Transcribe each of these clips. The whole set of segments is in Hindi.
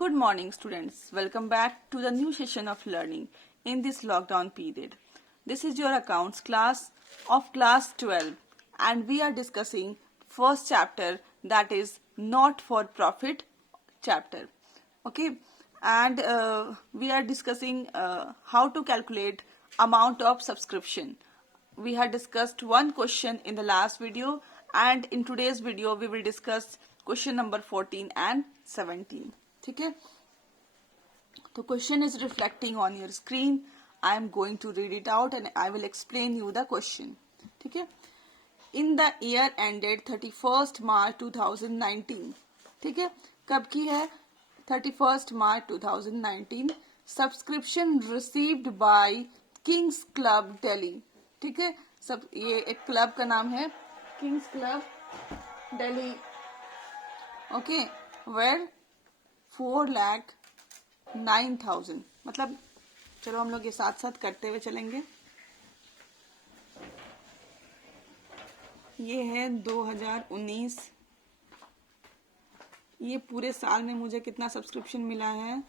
Good morning, students. Welcome back to the new session of learning in this lockdown period. This is your accounts class of class 12 and we are discussing first chapter, that is not for profit chapter. Okay, and we are discussing how to calculate amount of subscription. We had discussed one question in the last video, and in today's video we will discuss question number 14 and 17. ठीक है, तो question is reflecting on your screen. I am going to read it out and I will explain you the question. ठीक है, in the year ended 31st March 2019. ठीक है, कब की है? 31st March 2019. Subscription received by Kings Club Delhi. ठीक है, सब ये एक क्लब का नाम है, Kings Club Delhi. Okay, were 4,09,000. मतलब चलो हम लोग ये साथ साथ करते हुए चलेंगे. ये है 2019. ये पूरे साल में मुझे कितना सब्सक्रिप्शन मिला है?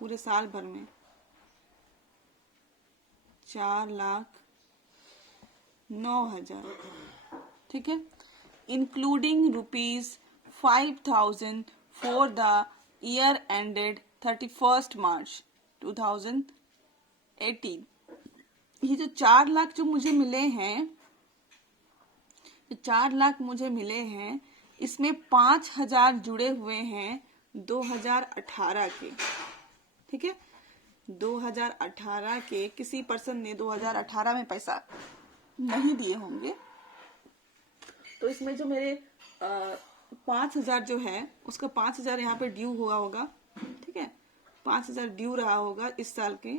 पूरे साल भर में 4,09,000. ठीक है, including ₹5,000 for the year ended 31st March 2018. ये जो 4 लाख जो मुझे मिले हैं, ये 4 लाख मुझे मिले हैं, इसमें 5,000 जुड़े हुए हैं 2018 के. ठीक है, 2018 के किसी पर्सन ने 2018 में पैसा नहीं दिए होंगे, तो इसमें जो मेरे 5,000 जो है उसका 5,000 यहाँ पे ड्यू हुआ होगा. ठीक है, 5,000 ड्यू रहा होगा इस साल के,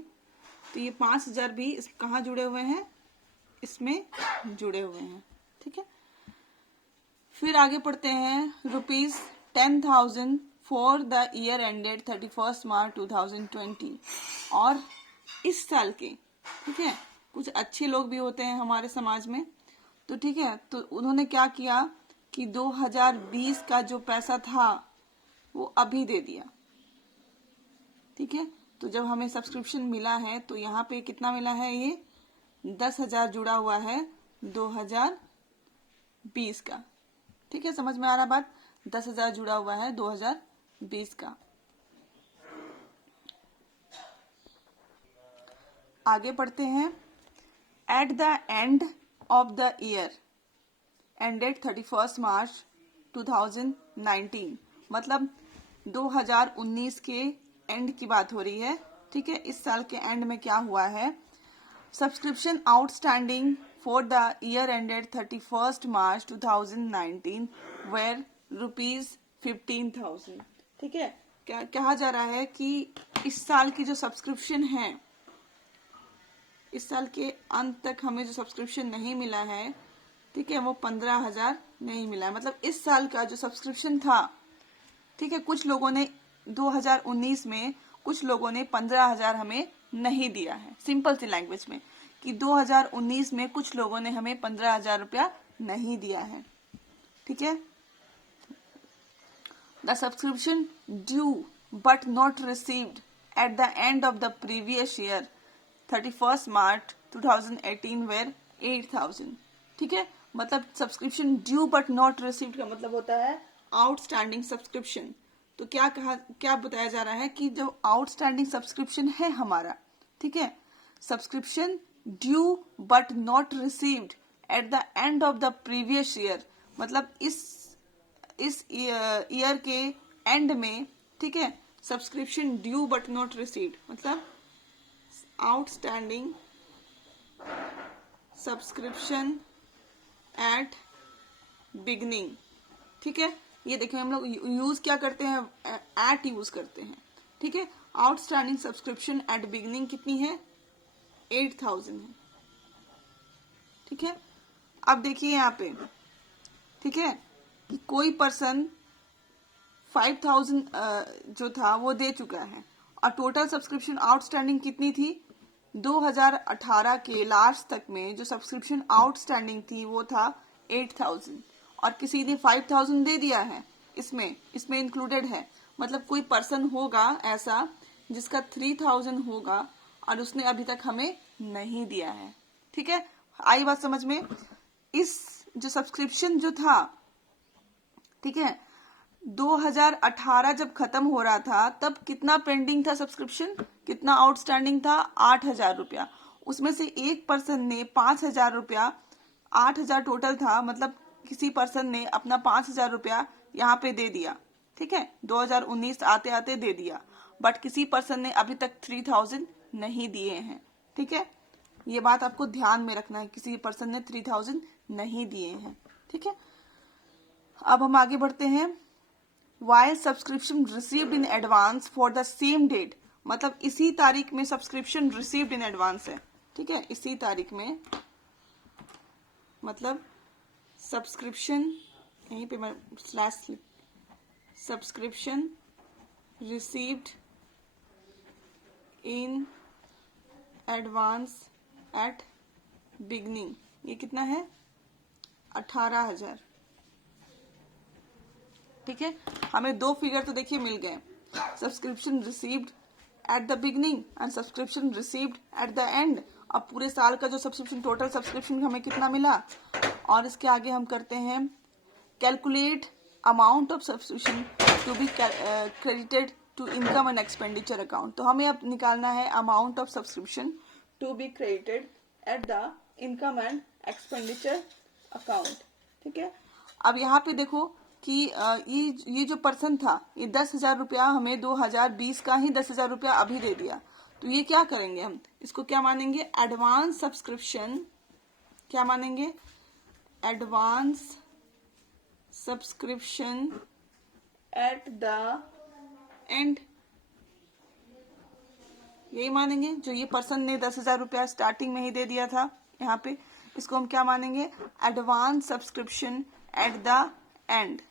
तो ये 5,000 भी कहाँ जुड़े हुए हैं? इसमें जुड़े हुए हैं. ठीक है, फिर आगे पढ़ते हैं. ₹10,000 for the year ended 31st March 2020. और इस साल के, ठीक है, कुछ अच्छे लोग भी होते हैं हमारे समाज में, तो ठीक है, तो उन्होंने क्या किया कि 2020 का जो पैसा था वो अभी दे दिया. ठीक है, तो जब हमें सब्सक्रिप्शन मिला है तो यहाँ पे कितना मिला है? ये 10,000 जुड़ा हुआ है 2020 का. ठीक है, समझ में आ रहा बात? 10,000 जुड़ा हुआ है 2020 का. आगे पढ़ते हैं. Eight the end of the year ended 31st March 2019. मतलब 2019 के एंड की बात हो रही है. ठीक है, इस साल के एंड में क्या हुआ है? Subscription outstanding for the year ended 31st March 2019 were ₹15,000. ठीक है, क्या कहा जा रहा है कि इस साल की जो सब्सक्रिप्शन है, इस साल के अंत तक हमें जो सब्सक्रिप्शन नहीं मिला है, ठीक है, वो 15,000 नहीं मिला है. मतलब इस साल का जो सब्सक्रिप्शन था, ठीक है, कुछ लोगों ने 2019 में, कुछ लोगों ने 15,000 हमें नहीं दिया है. सिंपल सी लैंग्वेज में कि 2019 में कुछ लोगों ने हमें 15,000 रुपया नहीं दिया है. ठीक है, the subscription due but not received at the end of the previous year 31st March 2018 were 8,000. ठीक है, मतलब subscription due but not received का मतलब होता है आउटस्टैंडिंग सब्सक्रिप्शन. तो क्या बताया जा रहा है कि जो आउटस्टैंडिंग सब्सक्रिप्शन है हमारा, ठीक है, subscription due but not received at the end of the previous year, मतलब इस ईयर के एंड में, ठीक है, subscription due but not received मतलब आउटस्टैंडिंग सब्सक्रिप्शन एट बिगनिंग. ठीक है, ये देखिए हम लोग यूज क्या करते हैं? एट यूज करते हैं. ठीक है, आउटस्टैंडिंग सब्सक्रिप्शन एट बिगनिंग कितनी है? 8,000 है. ठीक है, अब देखिए यहाँ पे, ठीक है, कि कोई पर्सन 5,000 जो था वो दे चुका है और टोटल सब्सक्रिप्शन आउटस्टैंडिंग कितनी थी? 2018 के लास्ट तक में जो सब्सक्रिप्शन आउटस्टैंडिंग थी वो था 8,000 और किसी ने 5,000 दे दिया है, इसमें इंक्लूडेड है, मतलब कोई पर्सन होगा ऐसा जिसका 3000 होगा और उसने अभी तक हमें नहीं दिया है। ठीक है, आई बात समझ में। इस जो सब्सक्रिप्शन जो था, ठीक है, 2018 जब खत्म हो रहा था तब कितना पेंडिंग था सब्सक्रिप्शन, कितना आउटस्टैंडिंग था, 8,000 रुपया। उसमें से एक पर्सन ने 5,000 रुपया, 8,000 टोटल था, मतलब किसी पर्सन ने अपना 5,000 रुपया यहाँ पे दे दिया। ठीक है, 2019 आते आते दे दिया, बट किसी पर्सन ने अभी तक 3,000 नहीं दिए हैं। ठीक है, ये बात आपको ध्यान में रखना है, किसी पर्सन ने 3,000 नहीं दिए हैं। ठीक है, अब हम आगे बढ़ते हैं। While subscription received in advance for the same date, मतलब इसी तारीख में सब्सक्रिप्शन रिसीव्ड इन एडवांस है। ठीक है, इसी तारीख में, मतलब सब्सक्रिप्शन, यहीं पे मैं slash, subscription received in advance eight beginning, ये कितना है, 18,000। ठीक है, हमें दो फिगर तो देखिए मिल गए, subscription received at the beginning and subscription received at the and. अब पूरे साल का जो सब्सक्रिप्शन, टोटल सब्सक्रिप्शन हमें कितना मिला, और इसके आगे हम करते हैं calculate amount of subscription to be credited to income and expenditure account. तो हमें अब निकालना है amount of subscription to be credited at the income and expenditure account. ठीक है, अब यहाँ पे देखो कि ये जो पर्सन था, ये 10,000 रुपया हमें 2020 का ही 10,000 रुपया अभी दे दिया। तो ये क्या करेंगे, हम इसको क्या मानेंगे, एडवांस सब्सक्रिप्शन। क्या मानेंगे, advance subscription eight the and, यही मानेंगे। जो ये पर्सन ने 10,000 रुपया स्टार्टिंग में ही दे दिया था यहाँ पे, इसको हम क्या मानेंगे, advance subscription eight the and.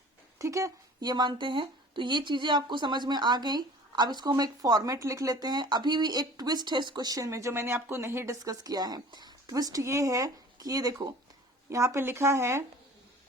ठीक है, ये मानते हैं। तो ये चीजें आपको समझ में आ गई। अब इसको हम एक फॉर्मेट लिख लेते हैं। अभी भी एक ट्विस्ट है इस क्वेश्चन में जो मैंने आपको नहीं डिस्कस किया है। ट्विस्ट ये है कि ये देखो, यहाँ पे लिखा है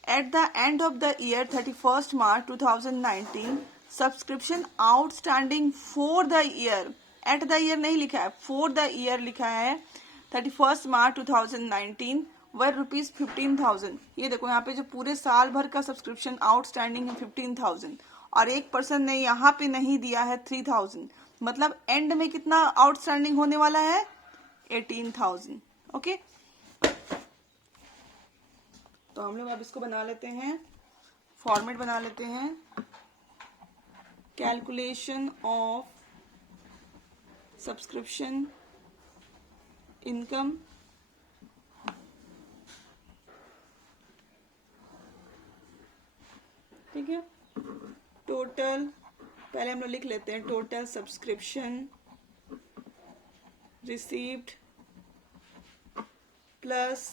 eight the end of the year 31 March 2019 subscription outstanding for the year, at the year नहीं लिखा है, फॉर द ईयर लिखा है, 31 मार्च 2019 वर रुपीज 15,000। ये देखो यहाँ पे जो पूरे साल भर का सब्सक्रिप्शन आउटस्टैंडिंग है 15,000, और एक पर्सन ने यहाँ पे नहीं दिया है 3,000, मतलब एंड में कितना आउटस्टैंडिंग होने वाला है, 18,000। ओके, तो हम लोग अब इसको बना लेते हैं, फॉर्मेट बना लेते हैं, कैलकुलेशन ऑफ सब्सक्रिप्शन इनकम ठीक है, टोटल, पहले हम लोग लिख लेते हैं, total subscription received plus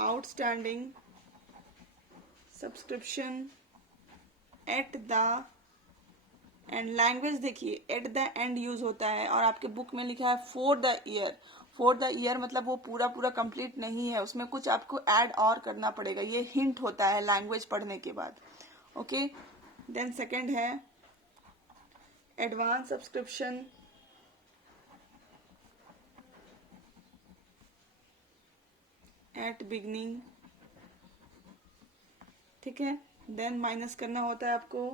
outstanding subscription eight the and. Language देखिए, एट द एंड यूज होता है, और आपके बुक में लिखा है for the year. For the year मतलब वो पूरा पूरा कंप्लीट नहीं है, उसमें कुछ आपको ऐड और करना पड़ेगा। ये हिंट होता है लैंग्वेज पढ़ने के बाद। ओके, देन सेकंड है एडवांस सब्सक्रिप्शन एट बिगनिंग। ठीक है, देन माइनस करना होता है आपको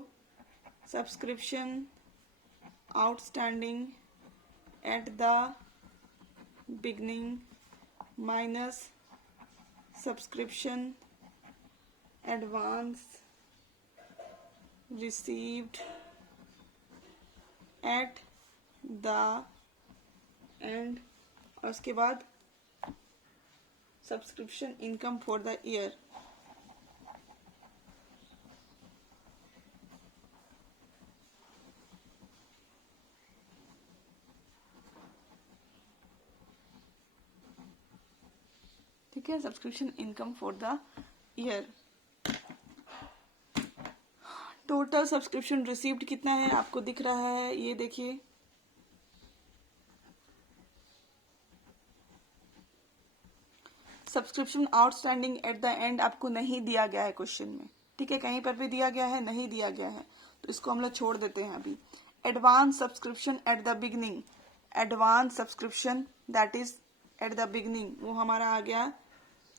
subscription outstanding at the beginning minus subscription advance received at the and, और उसके बाद subscription income for the year. ठीक है, subscription income for the year. Total subscription received कितना है आपको दिख रहा है, ये देखिए, subscription outstanding at the and आपको नहीं दिया गया है क्वेश्चन में। ठीक है, कहीं पर भी दिया गया है, नहीं दिया गया है। तो इसको हम लोग छोड़ देते हैं अभी। Advance subscription eight the beginning, advance subscription that is eight the beginning, वो हमारा आ गया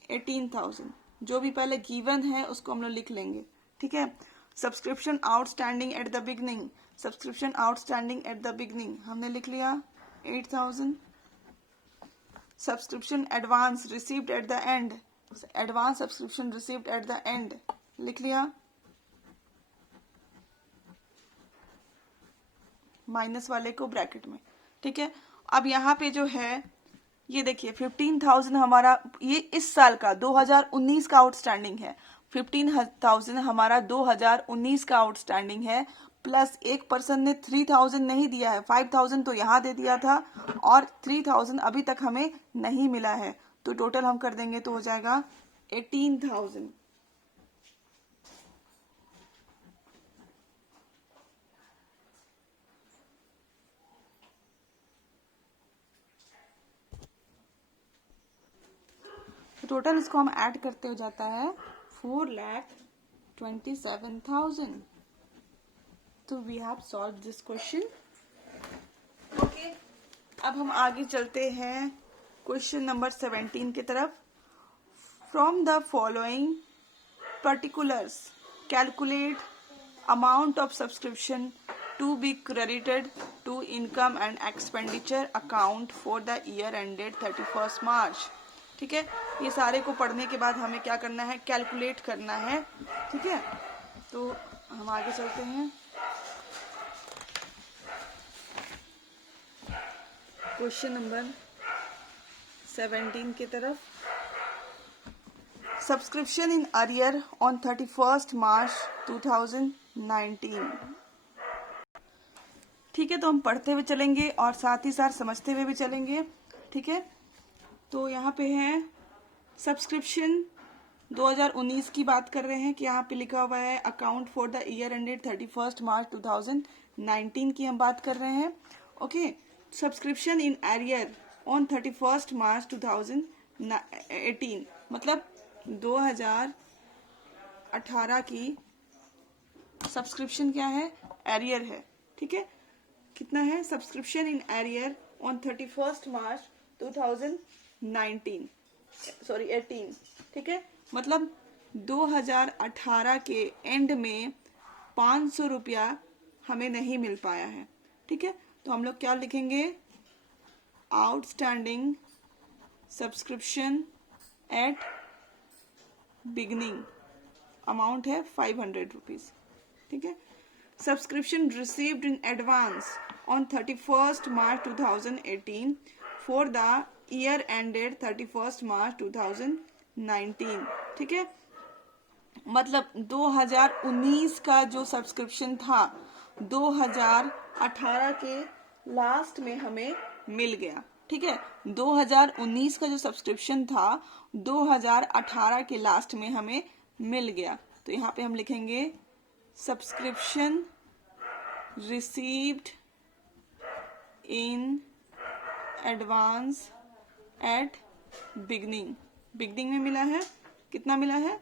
18,000। जो भी पहले गिवन है उसको हम लोग लिख लेंगे, ठीक है। Subscription outstanding at the beginning, subscription outstanding at the beginning हमने लिख लिया 8,000। Subscription advance received at the end, advance subscription received at the and लिख लिया, माइनस वाले को ब्रैकेट में, ठीक है। अब यहाँ पे जो है ये देखिए 15,000 हमारा ये इस साल का 2019 का आउटस्टैंडिंग है। 15,000 हमारा 2019 का आउटस्टैंडिंग है, प्लस एक पर्सन ने 3,000 नहीं दिया है, 5,000 तो यहाँ दे दिया था और 3,000 अभी तक हमें नहीं मिला है, तो टोटल हम कर देंगे तो हो जाएगा 18,000। टोटल इसको हम ऐड करते हो जाता है 4,27,000। तो we have solve this question. Okay, अब हम आगे चलते हैं क्वेश्चन नंबर 17 की तरफ। From the following particulars calculate amount of subscription to be credited to income and expenditure account for the year ended 31 March. ठीक है, ये सारे को पढ़ने के बाद हमें क्या करना है, कैलकुलेट करना है, ठीक है। तो हम आगे चलते हैं क्वेश्चन नंबर 17 की तरफ। सब्सक्रिप्शन इन अरियर ऑन 31 मार्च 2019। ठीक है, तो हम पढ़ते हुए चलेंगे और साथ ही साथ समझते हुए भी चलेंगे, ठीक है। तो यहाँ पे है सब्सक्रिप्शन 2019 की बात कर रहे हैं कि यहाँ पे लिखा हुआ है account for the year ended 31 मार्च 2019 की हम बात कर रहे हैं। Okay, subscription in arrear on 31 मार्च 2018 मतलब 2018 की सब्सक्रिप्शन क्या है, एरियर है, ठीक है। कितना है subscription in arrear on 31 March 2019 sorry 18, ठीक है। मतलब 2018 के एंड में 500 रुपया हमें नहीं मिल पाया है, ठीक है। तो हम लोग क्या लिखेंगे, outstanding subscription eight beginning amount है 500 रुपीज, ठीक है। Subscription received in advance on 31 March 2018 for the year ended 31 मार्च 2019, ठीक है। मतलब 2019 का जो सब्सक्रिप्शन था 2018 के लास्ट में हमें मिल गया, ठीक है। 2019 का जो सब्सक्रिप्शन था 2018 के लास्ट में हमें मिल गया, तो यहाँ पे हम लिखेंगे subscription received in advance eight beginning, beginning में मिला है, कितना मिला है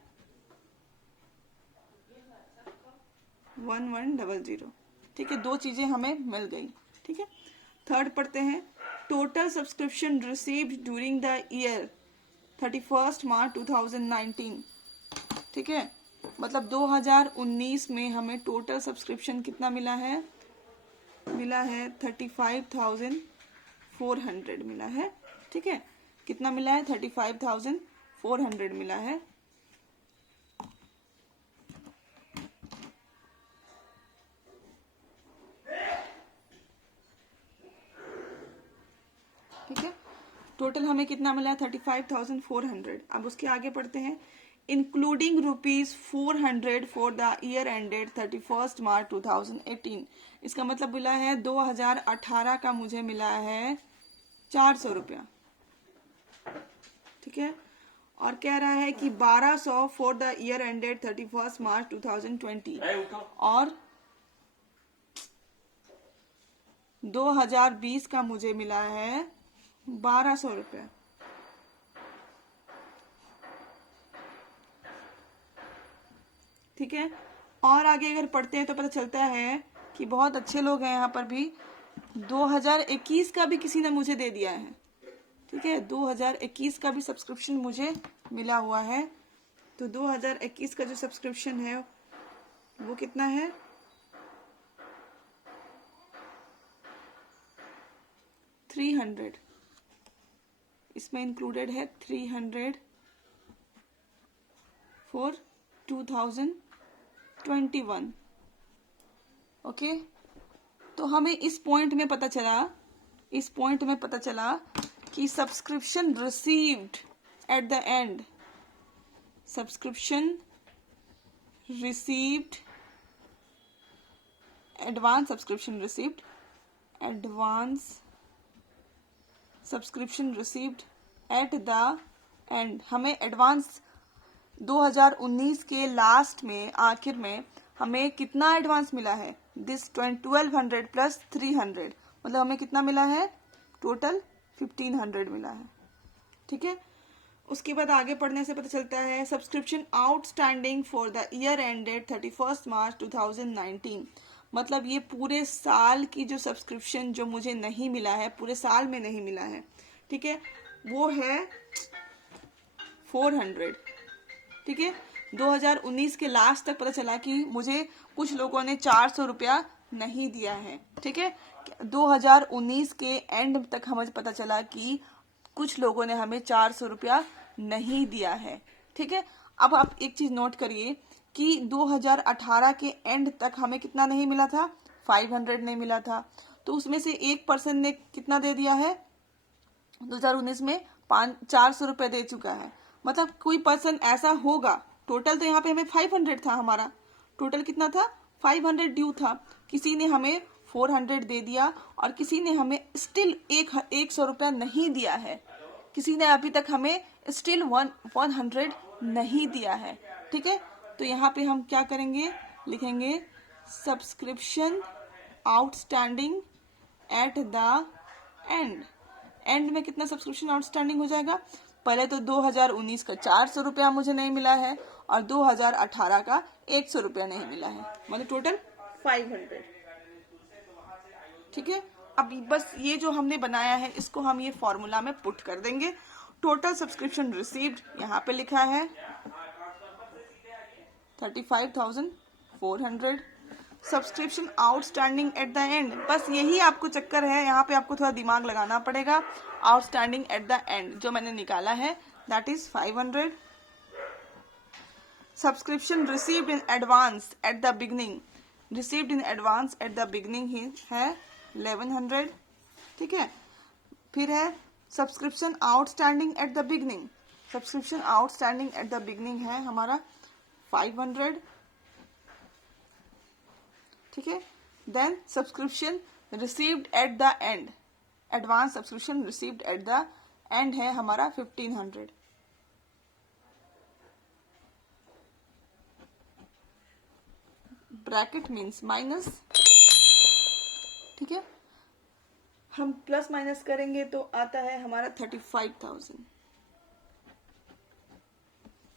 1100, ठीक है। दो चीजें हमें मिल गई, ठीक है। थर्ड पढ़ते हैं, total subscription received during the year 31 मार्च 2019, ठीक है। मतलब 2019 में हमें टोटल सब्सक्रिप्शन कितना मिला है 35,400 मिला है, ठीक है। कितना मिला है 35,400 मिला है, ठीक है। टोटल हमें कितना मिला है 35,400। अब उसके आगे पढ़ते हैं, including ₹400 for the year ended 31 मार्च 2018। इसका मतलब मिला है 2018 का मुझे मिला है 400 रुपया, ठीक है। और कह रहा है कि 1200 फॉर द ईयर एंडेड 31 मार्च 2020 और 2020 का मुझे मिला है 1200 रुपया, ठीक है। और आगे अगर पढ़ते हैं तो पता चलता है कि बहुत अच्छे लोग हैं यहाँ पर भी। 2021 का भी किसी ने मुझे दे दिया है, ठीक है। 2021 का भी सब्सक्रिप्शन मुझे मिला हुआ है। तो 2021 का जो सब्सक्रिप्शन है वो कितना है, 300, इसमें इंक्लूडेड है 300 फॉर 2021। ओके, तो हमें इस पॉइंट में पता चला कि subscription received at the and, subscription received, advance subscription received, advance subscription received at the and, हमें एडवांस 2019 के लास्ट में, आखिर में हमें कितना एडवांस मिला है, दिस 1200 प्लस 300, मतलब हमें कितना मिला है, टोटल 1500 मिला है, ठीक है। उसके बाद आगे पढ़ने से पता चलता है subscription outstanding for the year ended 31 मार्च 2019, मतलब ये पूरे साल की जो सब्सक्रिप्शन जो मुझे नहीं मिला है, पूरे साल में नहीं मिला है, ठीक है, वो है 400, ठीक है। 2019 के लास्ट तक पता चला कि मुझे कुछ लोगों ने 400 रुपया नहीं दिया है, ठीक है। 2019 के एंड तक हमें पता चला कि कुछ लोगों ने हमें 400 रुपया नहीं दिया है, ठीक है। अब आप एक चीज नोट करिए कि 2018 के एंड तक हमें कितना नहीं मिला था, 500 नहीं मिला था। तो उसमें से एक पर्सन ने कितना दे दिया है, 2019 में 400 रुपए दे चुका है, मतलब कोई पर्सन ऐसा होगा। टोटल तो यहाँ पे हमें 500 था, हमारा टोटल कितना था, 500 ड्यू था। किसी ने हमें 400 दे दिया और किसी ने हमें स्टिल 100 रुपया नहीं दिया है, किसी ने अभी तक हमें स्टिल 100 नहीं दिया है, ठीक है। तो यहाँ पे हम क्या करेंगे, लिखेंगे subscription outstanding at the and. And में कितना सब्सक्रिप्शन आउटस्टैंडिंग हो जाएगा, पहले तो 2019 का 400 रुपया मुझे नहीं मिला है और 2018 का 100 रुपया नहीं मिला है, मतलब टोटल 500, ठीक है। अब बस ये जो हमने बनाया है इसको हम ये फॉर्मूला में पुट कर देंगे। टोटल सब्सक्रिप्शन रिसीव्ड यहाँ पे लिखा है 35,400, subscription outstanding at the and, बस यही आपको चक्कर है, यहाँ पे आपको थोड़ा दिमाग लगाना पड़ेगा। आउटस्टैंडिंग एट द एंड जो मैंने निकाला है that is 500, subscription received in advance at the beginning, received in advance at the beginning ही है 1100, ठीक है। फिर है subscription outstanding at the beginning, subscription outstanding at the beginning है हमारा 500, ठीक है। Then subscription received at the end, advance subscription received at the end है हमारा 1500, ब्रैकेट मीन्स माइनस, ठीक है। हम प्लस माइनस करेंगे तो आता है हमारा 35,000।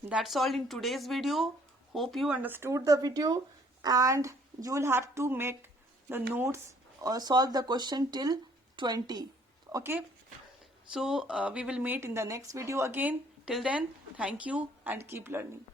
That's all in today's video. Hope you understood the video and you will have to make the notes or solve the question till 20. Okay. So we will meet in the next video again. Till then, thank you and keep learning.